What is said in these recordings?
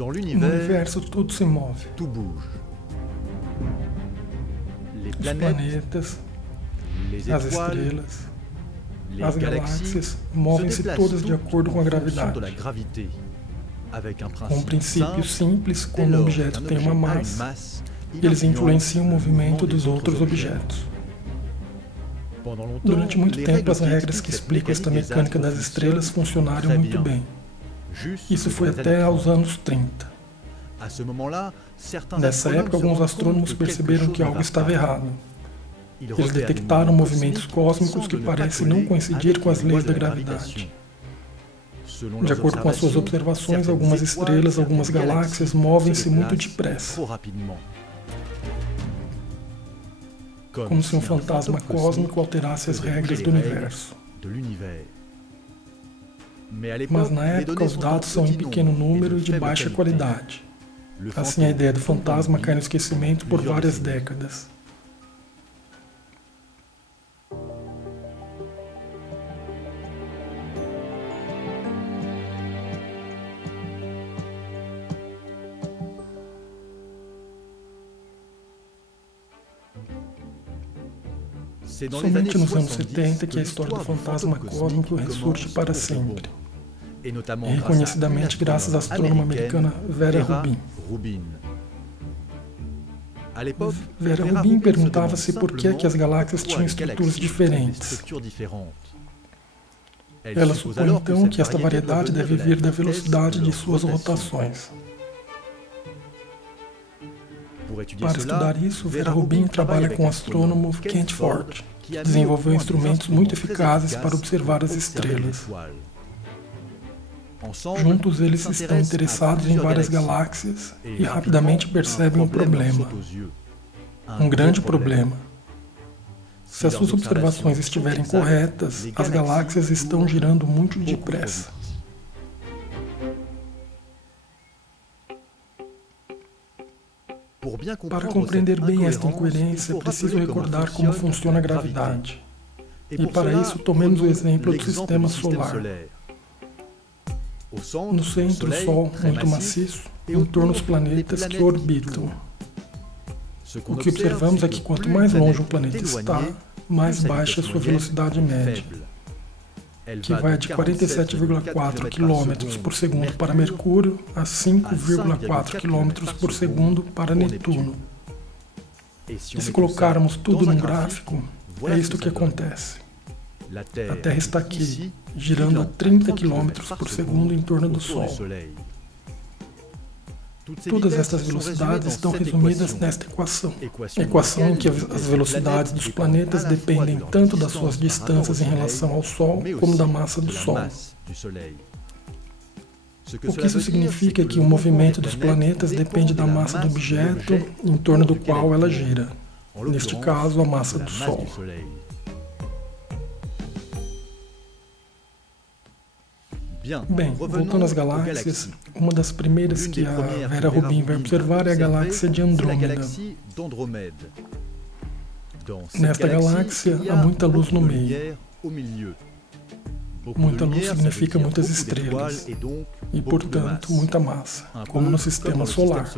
No l'univers, universo tudo se move. tout bouge. Les Os planètes, planetas, les as étoiles, estrelas, les as galaxies galáxias movem-se todas de acordo com a de gravidade. la gravité, avec un Com um principe princípio simple. simples, Dès quando um lors objeto qu'un tem uma objet a massa, masse, eles influenciam o movimento dos des outros objetos. Pendant longtemps, Durante muito les tempo, as règles regras que explicam esta mécanique mecânica das astres estrelas funcionaram très muito bien. bem. Juste Isso foi après até la aos anos 30. À ce moment-là, certains Nessa astronomes época, se alguns rendent astrônomos compte que perceberam quelque que chose algo ne va estava pas. errado. Ils Eles repèrent detectaram des movimentos cósmicos que semblent ne parecem pas não coller coincidir avec com as les leis lois da de la gravidade. Selon De leurs acordo com as suas observações, certaines algumas étoiles, estrelas, algumas certaines galáxias galaxies movem-se se muito déplacent depressa, trop rapidement. como se um un fantasma fantôme cósmico alterasse as faisait regras bouger do les règles universo. de l'univers. Mas na época, os dados são em pequeno número e de baixa qualidade. Assim, a ideia do fantasma cai no esquecimento por várias décadas. Somente nos anos 70 que a história do fantasma cósmico ressurge para sempre. E reconhecidamente graças à astrônoma americana Vera Rubin. Vera Rubin perguntava-se por que as galáxias tinham estruturas diferentes. Ela supõe então que esta variedade deve vir da velocidade de suas rotações. Para estudar isso, Vera Rubin trabalha com o astrônomo Kent Ford, que desenvolveu instrumentos muito eficazes para observar as estrelas. Juntos, eles estão interessados em várias galáxias e rapidamente percebem um problema. Um grande problema. Se as suas observações estiverem corretas, as galáxias estão girando muito depressa. Para compreender bem esta incoerência, é preciso recordar como funciona a gravidade. E para isso, tomemos o exemplo do sistema solar. No centro, o Sol, muito maciço, e em torno os planetas que orbitam. O que observamos é que quanto mais longe um planeta está, mais baixa é sua velocidade média, que vai de 47,4 km por segundo para Mercúrio a 5,4 km por segundo para Netuno. E se colocarmos tudo num gráfico, é isto que acontece. A Terra está aqui, girando a 30 km por segundo em torno do Sol. Todas estas velocidades estão resumidas nesta equação. Equação em que as velocidades dos planetas dependem tanto das suas distâncias em relação ao Sol como da massa do Sol. O que isso significa é que o movimento dos planetas depende da massa do objeto em torno do qual ela gira. Neste caso, a massa do Sol. Bem, voltando às galáxias, uma das primeiras que a Vera Rubin vai observar é a galáxia de Andrômeda. Nesta galáxia, há muita luz no meio. Muita luz significa muitas estrelas, e, portanto, muita massa, como no sistema solar.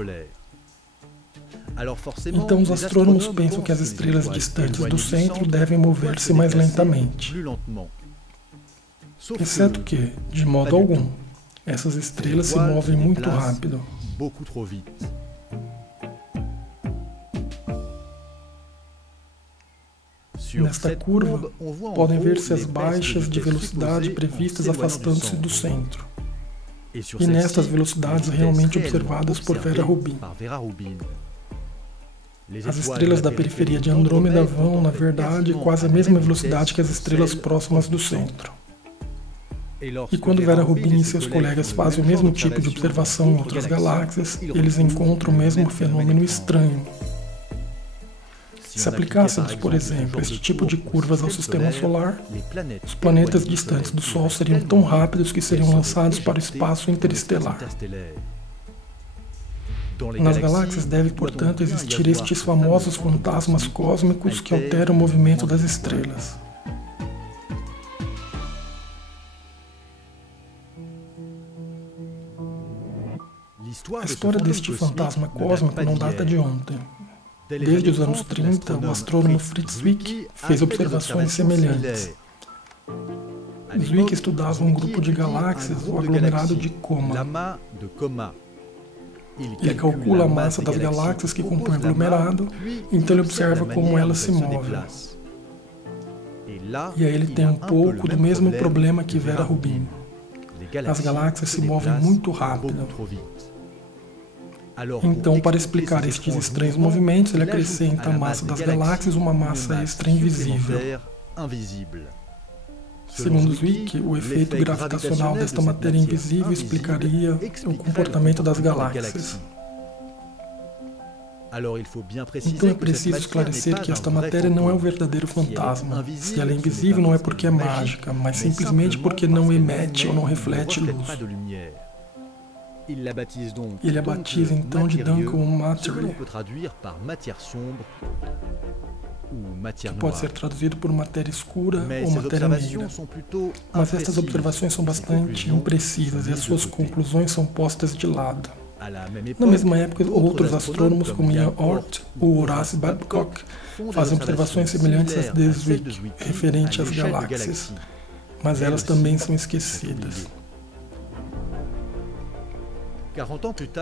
Então, os astrônomos pensam que as estrelas distantes do centro devem mover-se mais lentamente. Exceto que, de modo algum, essas estrelas se movem muito rápido. Nesta curva, podem ver-se as baixas de velocidade previstas afastando-se do centro. E nestas velocidades realmente observadas por Vera Rubin. As estrelas da periferia de Andrômeda vão, na verdade, quase a mesma velocidade que as estrelas próximas do centro. E quando Vera Rubin e seus colegas fazem o mesmo tipo de observação em outras galáxias, eles encontram o mesmo fenômeno estranho. Se aplicássemos, por exemplo, este tipo de curvas ao sistema solar, os planetas distantes do Sol seriam tão rápidos que seriam lançados para o espaço interestelar. Nas galáxias deve, portanto, existir estes famosos fantasmas cósmicos que alteram o movimento das estrelas. A história deste fantasma cósmico não data de ontem. Desde os anos 30, o astrônomo Fritz Zwick fez observações semelhantes. Zwick estudava um grupo de galáxias, o aglomerado de Coma. Ele calcula a massa das galáxias que compõem o aglomerado, então ele observa como elas se movem. E aí ele tem um pouco do mesmo problema que Vera Rubin. As galáxias se movem muito rápido. Então, para explicar estes estranhos movimentos, ele acrescenta à massa das galáxias uma massa extra invisível. Segundo Zwick, o efeito gravitacional desta matéria invisível explicaria o comportamento das galáxias. Então é preciso esclarecer que esta matéria não é um verdadeiro fantasma. Se ela é invisível, não é porque é mágica, mas simplesmente porque não emite ou não reflete luz. Ele a batiza então de Duncan Materie, que pode ser traduzido por matéria escura ou matéria negra. Mas estas observações são bastante imprecisas e as suas conclusões são postas de lado. Na mesma época, outros astrônomos como Ian Oort ou Horace Babcock fazem observações semelhantes às de Zwick, referentes às galáxias, mas elas também são esquecidas.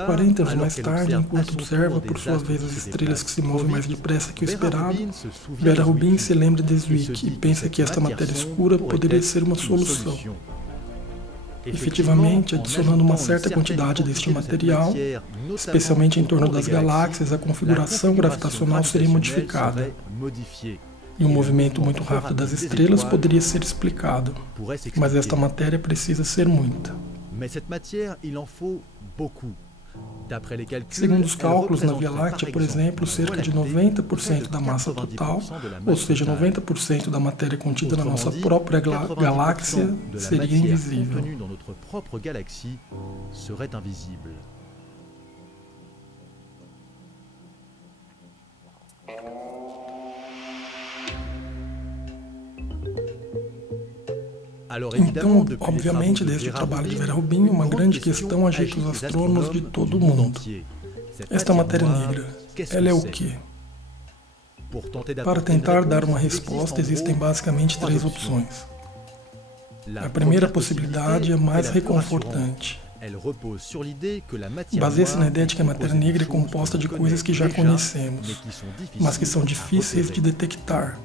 40 anos mais tarde, enquanto observa por sua vez as estrelas que se movem mais depressa que o esperado, Vera Rubin se lembra de Zwick e pensa que esta matéria escura poderia ser uma solução. Efetivamente, adicionando uma certa quantidade deste material, especialmente em torno das galáxias, a configuração gravitacional seria modificada. E o movimento muito rápido das estrelas poderia ser explicado, mas esta matéria precisa ser muita. Segundo os cálculos na Via Láctea, por exemplo, cerca de 90% da massa total, ou seja, 90% da matéria contida na nossa própria galáxia, seria invisível. Então, obviamente, desde o trabalho de Vera Rubin, uma grande questão agita os astrônomos de todo o mundo. Esta matéria negra, ela é o quê? Para tentar dar uma resposta, existem basicamente três opções. A primeira possibilidade é mais reconfortante. Baseia-se na ideia de que a matéria negra é composta de coisas que já conhecemos, mas que são difíceis de detectar.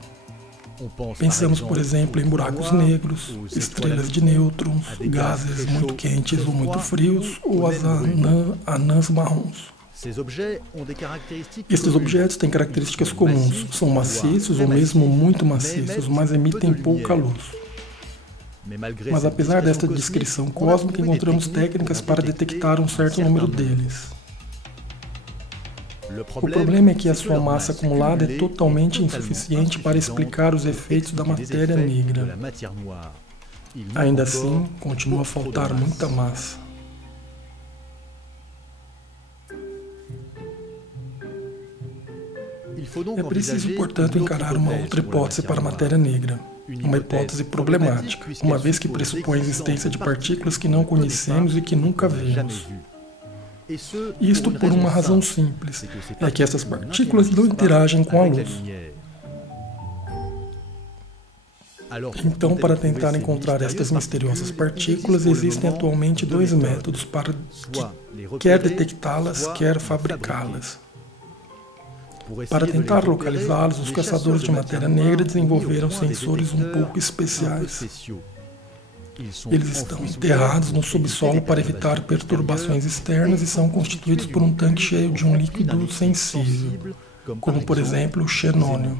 Pensamos, por exemplo, em buracos negros, estrelas de nêutrons, gases muito quentes ou muito frios, ou as anãs marrons. Estes objetos têm características comuns, são maciços ou mesmo muito maciços, mas emitem pouca luz. Mas apesar desta descrição cósmica, encontramos técnicas para detectar um certo número deles. O problema é que a sua massa acumulada é totalmente insuficiente para explicar os efeitos da matéria negra. Ainda assim, continua a faltar muita massa. É preciso, portanto, encarar uma outra hipótese para a matéria negra. Uma hipótese problemática, uma vez que pressupõe a existência de partículas que não conhecemos e que nunca vimos. Isto por uma razão simples, é que essas partículas não interagem com a luz. Então, para tentar encontrar estas misteriosas partículas, existem atualmente dois métodos para quer detectá-las, quer fabricá-las. Para tentar localizá-las, os caçadores de matéria negra desenvolveram sensores um pouco especiais. Eles estão enterrados no subsolo para evitar perturbações externas e são constituídos por um tanque cheio de um líquido sensível, como por exemplo o xenônio.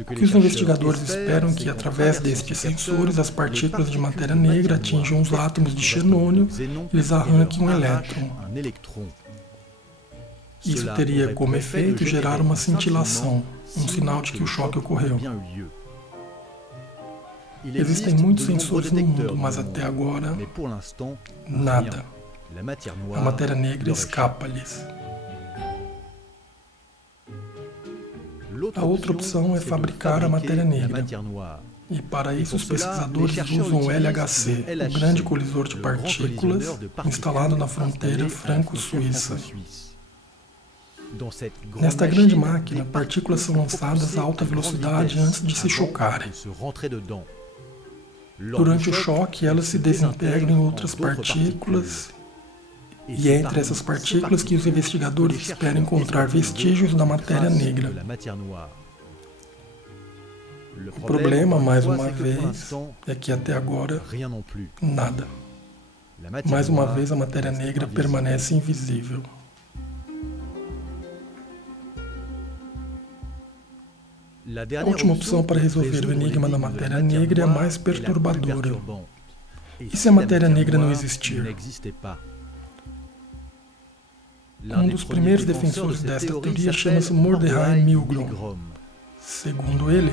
O que os investigadores esperam é que, através destes sensores, as partículas de matéria negra atinjam os átomos de xenônio e eles arranquem um elétron. Isso teria como efeito gerar uma cintilação, um sinal de que o choque ocorreu. Existem muitos sensores no mundo, mas até agora, nada. A matéria negra escapa-lhes. A outra opção é fabricar a matéria negra. E para isso os pesquisadores usam o LHC, o grande colisor de partículas, instalado na fronteira franco-suíça. Nesta grande máquina, partículas são lançadas a alta velocidade antes de se chocarem. Durante o choque, elas se desintegram em outras partículas, e é entre essas partículas que os investigadores esperam encontrar vestígios da matéria negra. O problema, mais uma vez, é que até agora, nada. Mais uma vez, a matéria negra permanece invisível. A última opção para resolver o enigma da matéria negra é a mais perturbadora. E se a matéria negra não existir? Um dos primeiros defensores desta teoria chama-se Mordechai Milgrom. Segundo ele,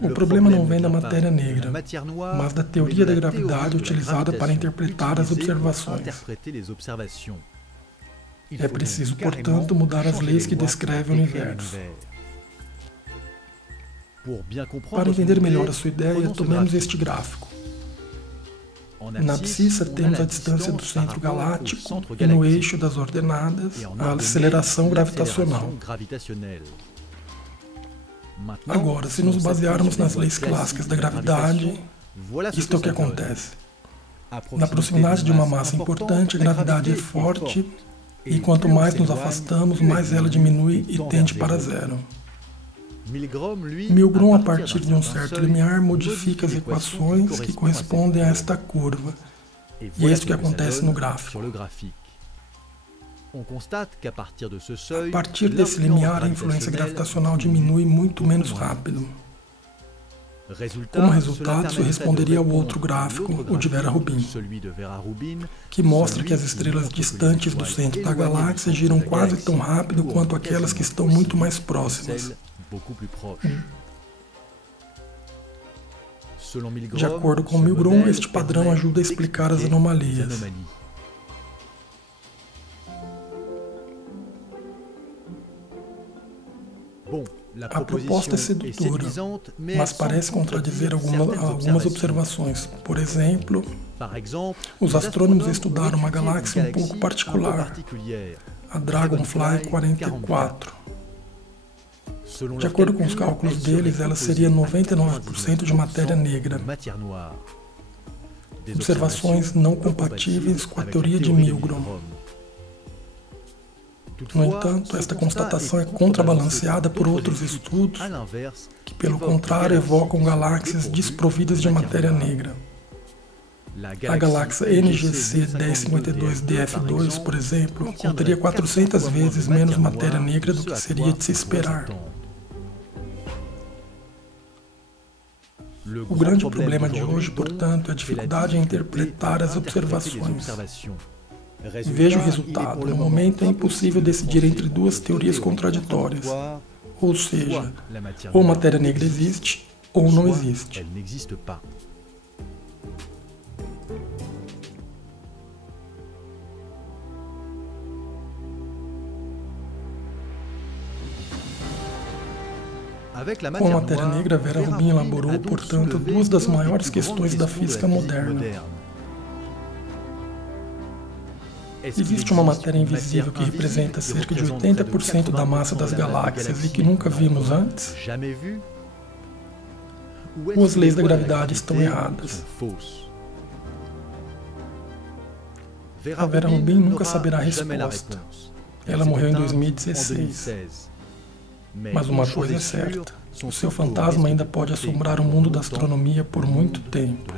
o problema não vem da matéria negra, mas da teoria da gravidade utilizada para interpretar as observações. É preciso, portanto, mudar as leis que descrevem o universo. Para entender melhor a sua ideia, tomemos este gráfico. Na abscissa temos a distância do centro galáctico e no eixo das ordenadas a aceleração gravitacional. Agora, se nos basearmos nas leis clássicas da gravidade, isto é o que acontece. Na proximidade de uma massa importante, a gravidade é forte e quanto mais nos afastamos, mais ela diminui e tende para zero. Milgrom, a partir de um certo limiar, modifica as equações que correspondem a esta curva. E é isso que acontece no gráfico. A partir desse limiar, a influência gravitacional diminui muito menos rápido. Como resultado, isso responderia ao outro gráfico, o de Vera Rubin, que mostra que as estrelas distantes do centro da galáxia giram quase tão rápido quanto aquelas que estão muito mais próximas. De acordo com Milgrom, este padrão ajuda a explicar as anomalias. A proposta é sedutora, mas parece contradizer algumas observações. Por exemplo, os astrônomos estudaram uma galáxia um pouco particular, a Dragonfly 44. De acordo com os cálculos deles, ela seria 99% de matéria negra. Observações não compatíveis com a teoria de Milgrom. No entanto, esta constatação é contrabalanceada por outros estudos que, pelo contrário, evocam galáxias desprovidas de matéria negra. A galáxia NGC 1052-DF2, por exemplo, conteria 400 vezes menos matéria negra do que seria de se esperar. O grande problema de hoje, portanto, é a dificuldade em interpretar as observações. Veja o resultado. No momento é impossível decidir entre duas teorias contraditórias. Ou seja, ou matéria negra existe, ou não existe. Com a matéria negra, Vera Rubin elaborou, portanto, duas das maiores questões da física moderna. Existe uma matéria invisível que representa cerca de 80% da massa das galáxias e que nunca vimos antes? Ou as leis da gravidade estão erradas? A Vera Rubin nunca saberá a resposta. Ela morreu em 2016. Mas uma coisa é certa, o seu fantasma ainda pode assombrar o mundo da astronomia por muito tempo.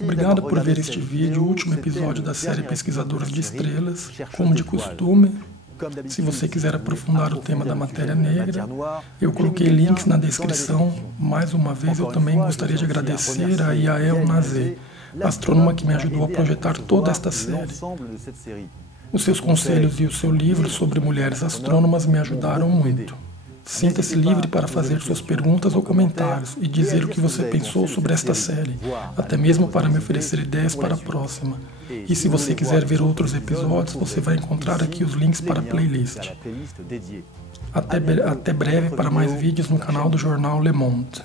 Obrigado por ver este vídeo, o último episódio da série Pesquisadores de Estrelas. Como de costume, se você quiser aprofundar o tema da matéria negra, eu coloquei links na descrição. Mais uma vez, eu também gostaria de agradecer a Yael Nazé, astrônoma que me ajudou a projetar toda esta série. Os seus conselhos e o seu livro sobre mulheres astrônomas me ajudaram muito. Sinta-se livre para fazer suas perguntas ou comentários e dizer o que você pensou sobre esta série, até mesmo para me oferecer ideias para a próxima. E se você quiser ver outros episódios, você vai encontrar aqui os links para a playlist. Até breve para mais vídeos no canal do jornal Le Monde.